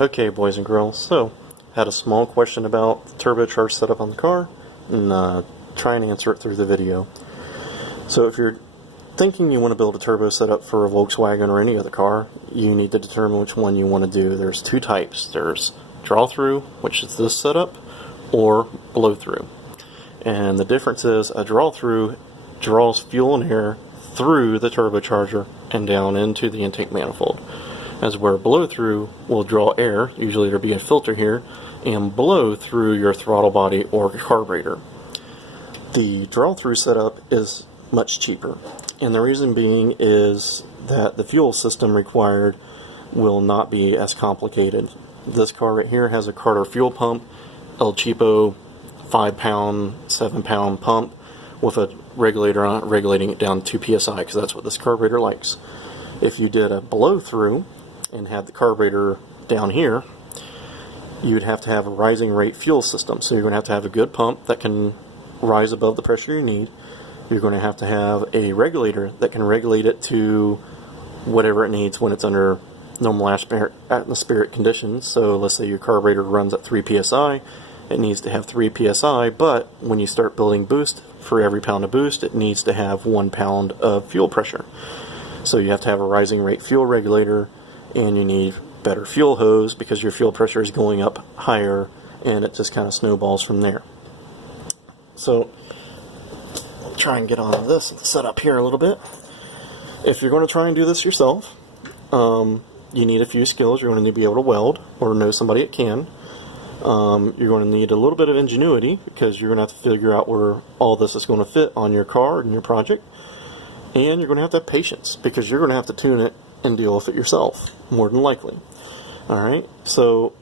Okay, boys and girls, so had a small question about the turbocharged setup on the car, and try and answer it through the video. So if you're thinking you want to build a turbo setup for a Volkswagen or any other car, you need to determine which one you want to do. There's two types. There's Drawthrough, which is this setup, or Blowthrough. And the difference is a Drawthrough draws fuel and air through the turbocharger and down into the intake manifold, as where Blowthrough will draw air, usually there'll be a filter here, and blow through your throttle body or carburetor. The Drawthrough setup is much cheaper, and the reason being is that the fuel system required will not be as complicated. This car right here has a Carter fuel pump, El Cheapo 5-pound, 7-pound pump with a regulator on it, regulating it down to 2 psi, because that's what this carburetor likes. If you did a Blowthrough and had the carburetor down here, you would have to have a rising rate fuel system. So you're going to have a good pump that can rise above the pressure you need. You're going to have a regulator that can regulate it to whatever it needs when it's under normal atmospheric conditions. So let's say your carburetor runs at 3 psi, it needs to have 3 psi, but when you start building boost, for every pound of boost, it needs to have 1 pound of fuel pressure. So you have to have a rising rate fuel regulator, and you need better fuel hose because your fuel pressure is going up higher, and it just kind of snowballs from there. So I'll try and get on this setup here a little bit. If you're going to try and do this yourself, you need a few skills. You're going to need to be able to weld or know somebody that can. You're going to need a little bit of ingenuity because you're going to have to figure out where all this is going to fit on your car and your project. And you're going to have patience because you're going to have to tune it and deal with it yourself, more than likely. Alright, so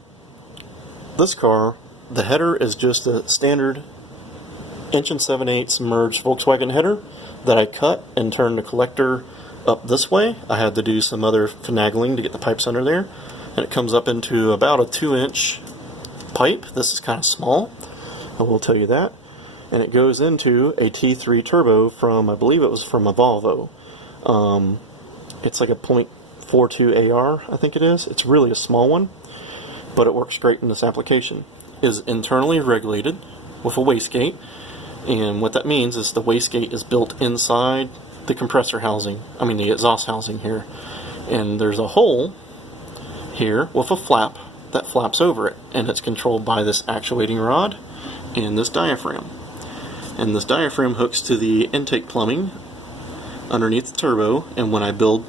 this car, the header is just a standard 1 7/8" merged Volkswagen header that I cut and turned the collector up this way. I had to do some other finagling to get the pipes under there, and it comes up into about a 2-inch pipe. This is kind of small, I will tell you that. And it goes into a T3 turbo from, I believe it was from a Volvo. It's like a .42 AR, I think it is. It's really a small one, but it works great in this application. It is internally regulated with a wastegate, and what that means is the wastegate is built inside the compressor housing, the exhaust housing here. And there's a hole here with a flap that flaps over it, and it's controlled by this actuating rod and this diaphragm. And this diaphragm hooks to the intake plumbing underneath the turbo, and when I build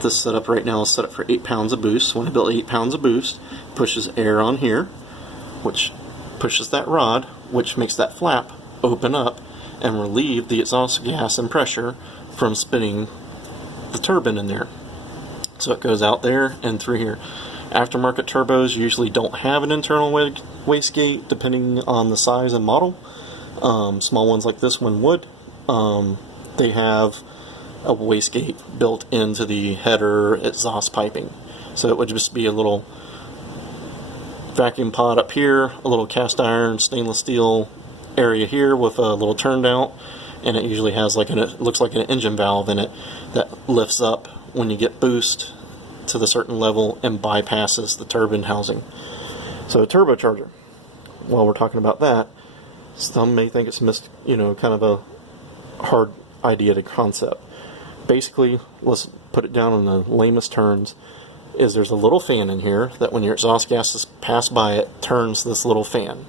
this setup right now is set up for 8 pounds of boost. When I build 8 pounds of boost, pushes air on here, which pushes that rod, which makes that flap open up and relieve the exhaust gas and pressure from spinning the turbine in there. So it goes out there and through here. Aftermarket turbos usually don't have an internal wastegate, depending on the size and model. Small ones like this one would. They have a wastegate built into the header exhaust piping. So it would just be a little vacuum pod up here, a little cast iron stainless steel area here with a little turned out, and it usually has it looks like an engine valve in it that lifts up when you get boost to the certain level and bypasses the turbine housing. So a turbocharger, while we're talking about that, some may think it's kind of a hard idea to concept. Basically, let's put it down in the lamest terms, is there's a little fan in here that when your exhaust gases pass by it, turns this little fan.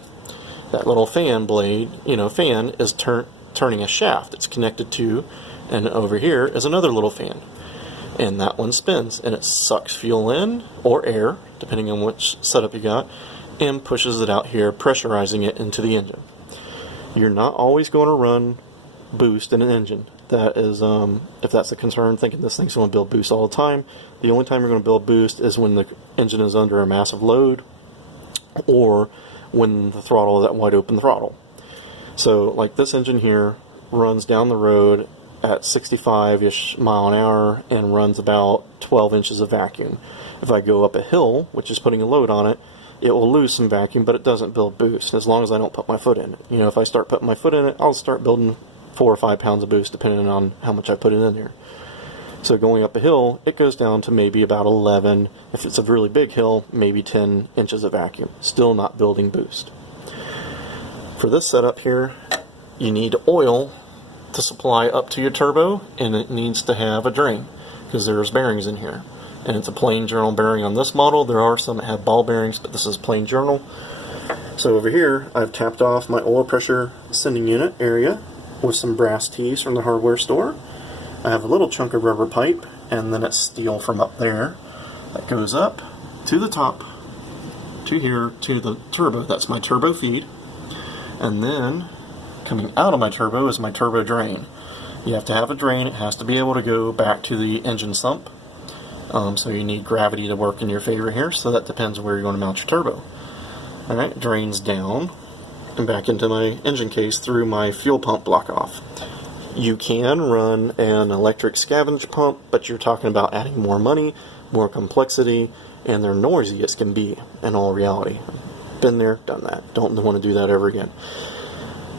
That little fan blade, fan is turning a shaft it's connected to, and over here is another little fan. And that one spins, and it sucks fuel in, or air, depending on which setup you got, and pushes it out here, pressurizing it into the engine. You're not always going to run boost in an engine. That is, if that's a concern, thinking this thing's going to build boost all the time, the only time you're going to build boost is when the engine is under a massive load, or when the throttle is at wide open throttle. So, like this engine here runs down the road at 65-ish mile an hour and runs about 12 inches of vacuum. If I go up a hill, which is putting a load on it, it will lose some vacuum, but it doesn't build boost as long as I don't put my foot in it. If I start putting my foot in it, I'll start building 4 or 5 pounds of boost depending on how much I put it in there. So going up a hill, it goes down to maybe about 11. If it's a really big hill, maybe 10 inches of vacuum. Still not building boost. For this setup here, you need oil to supply up to your turbo, and it needs to have a drain because there's bearings in here. And it's a plain journal bearing on this model. There are some that have ball bearings, but this is plain journal. So over here, I've tapped off my oil pressure sending unit area with some brass tees from the hardware store. I have a little chunk of rubber pipe, and then it's steel from up there that goes up to the top, to here, to the turbo. That's my turbo feed. And then coming out of my turbo is my turbo drain. You have to have a drain. It has to be able to go back to the engine sump. So you need gravity to work in your favor here, so that depends on where you're going to mount your turbo. Alright, drains down and back into my engine case through my fuel pump block off. You can run an electric scavenge pump, but you're talking about adding more money, more complexity, and they're noisy as can be in all reality. Been there, done that. Don't want to do that ever again.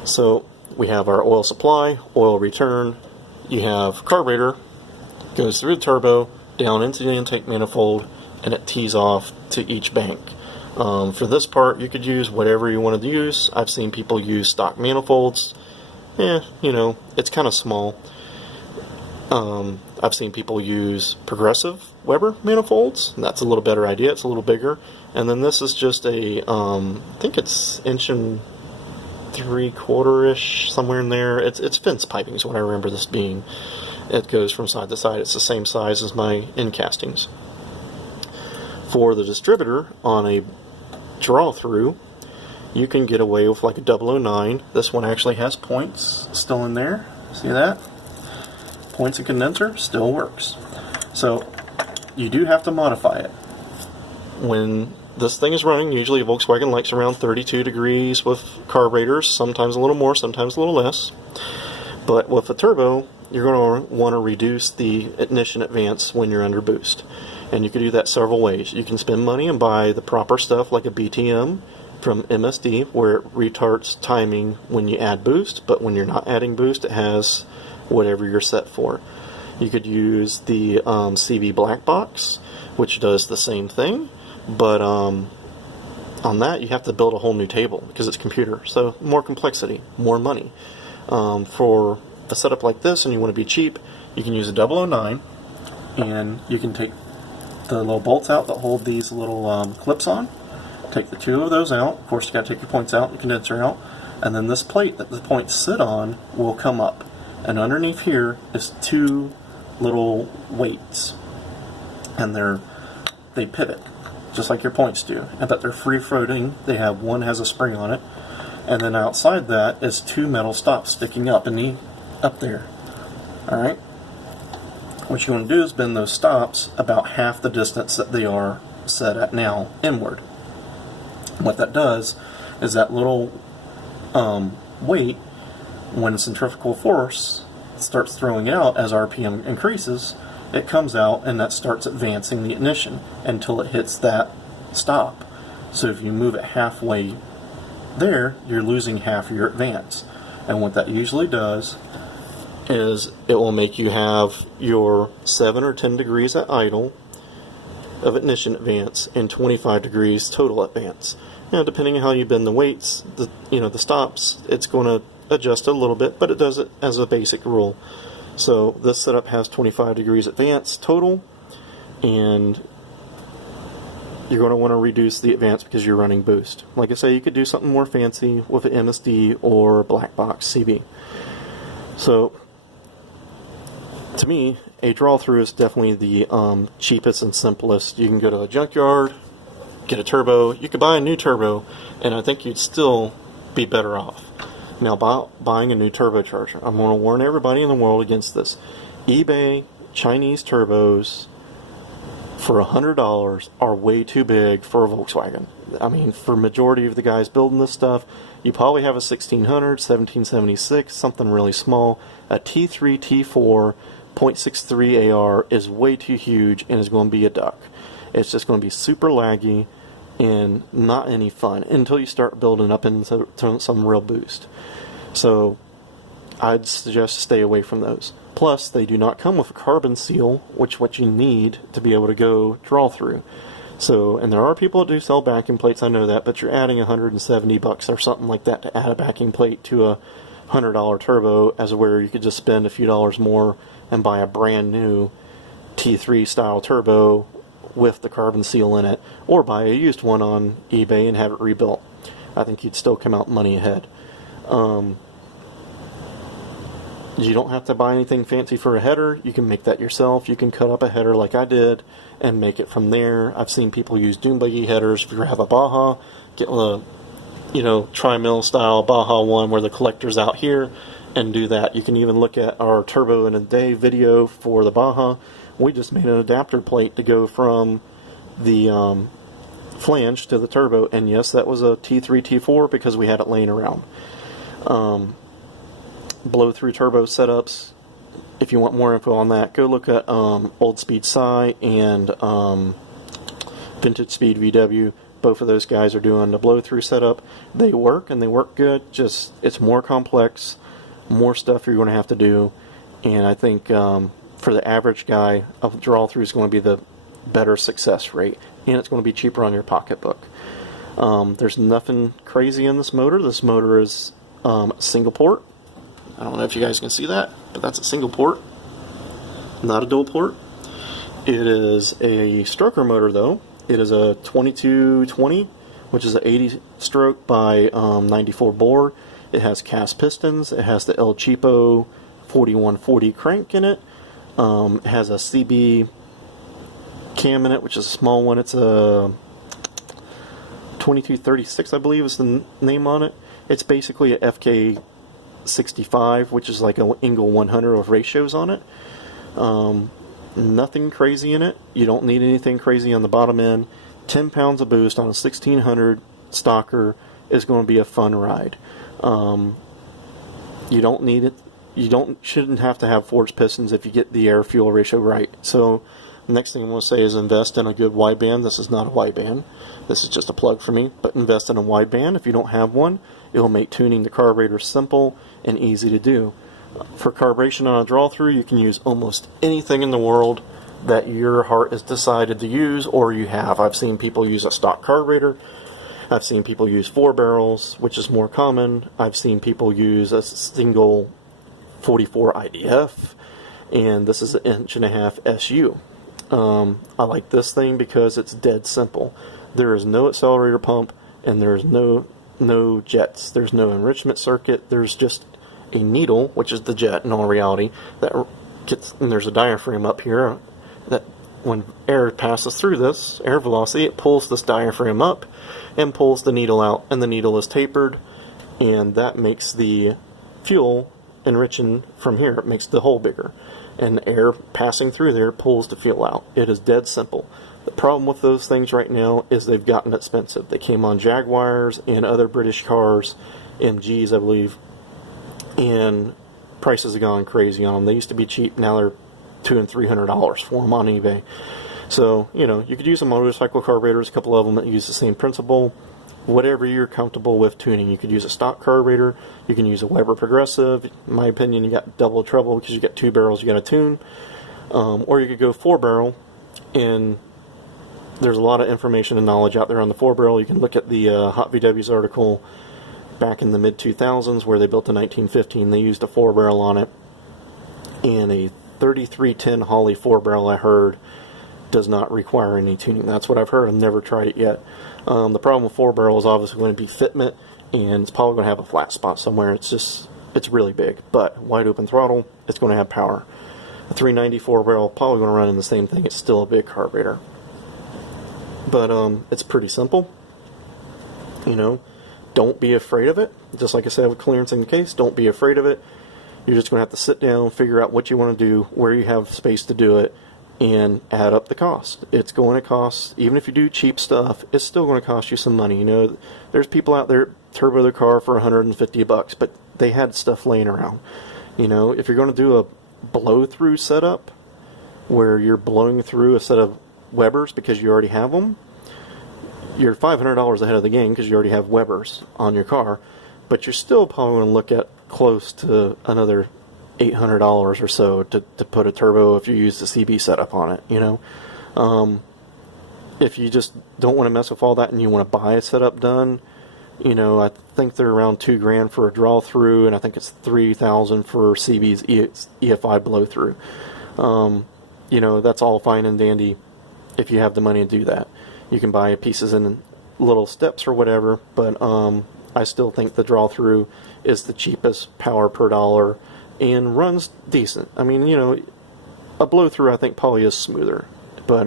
So we have our oil supply, oil return. You have carburetor, goes through the turbo, down into the intake manifold, and it tees off to each bank. For this part, you could use whatever you wanted to use. I've seen people use stock manifolds. You know, it's kind of small. I've seen people use progressive Weber manifolds, and that's a little better idea. It's a little bigger. And then this is just a, I think it's 1 3/4-ish, somewhere in there. It's fence piping is what I remember this being. It goes from side to side. It's the same size as my end castings. For the distributor on a Drawthrough, you can get away with like a 009. This one actually has points still in there. See that? Points and condenser still works. So you do have to modify it. When this thing is running, usually a Volkswagen likes around 32 degrees with carburetors, sometimes a little more, sometimes a little less. But with a turbo, you're going to want to reduce the ignition advance when you're under boost. And you can do that several ways. You can spend money and buy the proper stuff like a BTM from MSD, where it retards timing when you add boost, but when you're not adding boost, it has whatever you're set for. You could use the CV black box, which does the same thing, but on that you have to build a whole new table because it's computer, so more complexity, more money. For a setup like this, and you want to be cheap, you can use a 009, and you can take the little bolts out that hold these little clips on. Take the two of those out. Of course, you got to take your points out and condenser out, and then this plate that the points sit on will come up, and underneath here is two little weights, and they pivot just like your points do, but they're free floating. They have one has a spring on it, and then outside that is two metal stops sticking up up there. All right. What you want to do is bend those stops about half the distance that they are set at now inward. What that does is that little weight, when centrifugal force starts throwing it out as RPM increases, it comes out and that starts advancing the ignition until it hits that stop. So if you move it halfway there, you're losing half of your advance. And what that usually does is it will make you have your 7 or 10 degrees at idle of ignition advance and 25 degrees total advance. Now, depending on how you bend the weights, the stops, it's going to adjust a little bit, but it does it as a basic rule. So this setup has 25 degrees advance total, and you're going to want to reduce the advance because you're running boost. Like I say, you could do something more fancy with an MSD or black box CB. So to me, a Drawthrough is definitely the cheapest and simplest. You can go to a junkyard, get a turbo. You could buy a new turbo, and I think you'd still be better off. Now, buying a new turbocharger, I'm going to warn everybody in the world against this. eBay Chinese turbos for $100 are way too big for a Volkswagen. I mean, for majority of the guys building this stuff, you probably have a 1600, 1776, something really small. A T3, T4, 0.63 AR is way too huge and is going to be a duck. It's just going to be super laggy and not any fun until you start building up into some real boost. So I'd suggest stay away from those. Plus, they do not come with a carbon seal, which what you need to be able to go draw through. So, and there are people that do sell backing plates, I know that, but you're adding $170 or something like that to add a backing plate to a $100 turbo, as where you could just spend a few dollars more and buy a brand new T3 style turbo with the carbon seal in it, or buy a used one on eBay and have it rebuilt. I think you'd still come out money ahead. You don't have to buy anything fancy for a header. You can make that yourself. You can cut up a header like I did and make it from there. I've seen people use dune buggy headers. If you have a Baja, get a tri-mill style Baja one where the collector's out here and do that. You can even look at our turbo in a day video for the Baja. We just made an adapter plate to go from the flange to the turbo, and yes, that was a T3, T4 because we had it laying around. Blow-through turbo setups, if you want more info on that, go look at Old Speed Sci and Vintage Speed VW. Both of those guys are doing the blow-through setup. They work, and they work good, just it's more complex, more stuff you're going to have to do, and I think for the average guy, a draw-through is going to be the better success rate, and it's going to be cheaper on your pocketbook. There's nothing crazy in this motor. This motor is single port. I don't know if you guys can see that, but that's a single port, not a dual port. It is a stroker motor though. It is a 2220, which is an 80 stroke by 94 bore. It has cast pistons. It has the El Cheapo 4140 crank in it. It has a CB cam in it, which is a small one. It's a 2236, I believe is the name on it. It's basically a FK 65, which is like an Engel 100 with ratios on it. Nothing crazy in it. You don't need anything crazy on the bottom end. 10 pounds of boost on a 1600 stocker is going to be a fun ride. You don't need it. You shouldn't have to have forged pistons if you get the air fuel ratio right. So the next thing I'm going to say is invest in a good wideband. This is not a wideband. This is just a plug for me, but invest in a wideband. If you don't have one, it will make tuning the carburetor simple and easy to do. For carburation on a draw-through, you can use almost anything in the world that your heart has decided to use, or you have. I've seen people use a stock carburetor. I've seen people use 4 barrels, which is more common. I've seen people use a single 44 IDF, and this is an 1.5 SU. I like this thing because it's dead simple. There is no accelerator pump, and there's no jets. There's no enrichment circuit. There's just a needle, which is the jet in all reality, that gets, and there's a diaphragm up here that when air passes through this, air velocity, it pulls this diaphragm up and pulls the needle out, and the needle is tapered, and that makes the fuel enriching from here. It makes the hole bigger, and air passing through there pulls the fuel out. It is dead simple. The problem with those things right now is they've gotten expensive. They came on Jaguars and other British cars, MGs I believe, and prices have gone crazy on them. They used to be cheap, now they're $200 and $300 for them on eBay. So, you could use a motorcycle carburetors, a couple of them that use the same principle. Whatever you're comfortable with tuning. You could use a stock carburetor, you can use a Weber Progressive. In my opinion, you got double trouble because you got 2 barrels you got to tune. Or you could go 4 barrel, and there's a lot of information and knowledge out there on the 4 barrel. You can look at the Hot VW's article back in the mid-2000s where they built a 1915. They used a 4 barrel on it, and a 3310 Holley 4 barrel, I heard, does not require any tuning. That's what I've heard. I've never tried it yet. The problem with 4 barrel is obviously going to be fitment, and it's probably going to have a flat spot somewhere. It's really big, but wide open throttle, it's going to have power. A 394 barrel probably going to run in the same thing. It's still a big carburetor, but it's pretty simple. Don't be afraid of it. Just like I said with clearance in the case, don't be afraid of it. You're just going to have to sit down, figure out what you want to do, where you have space to do it, and add up the cost. It's going to cost, even if you do cheap stuff, it's still going to cost you some money. There's people out there turbo their car for $150, but they had stuff laying around. If you're going to do a blow-through setup where you're blowing through a set of Webers because you already have them, you're $500 ahead of the game because you already have Webers on your car, but you're still probably going to look at close to another $800 or so to put a turbo if you use the CB setup on it, you know. If you just don't want to mess with all that and you want to buy a setup done, you know, I think they're around $2,000 for a Drawthrough, and I think it's $3,000 for CB's EFI Blowthrough. You know, that's all fine and dandy if you have the money to do that. You can buy pieces in little steps or whatever, but I still think the Drawthrough is the cheapest power per dollar and runs decent. I mean, you know, a Blowthrough I think probably is smoother, but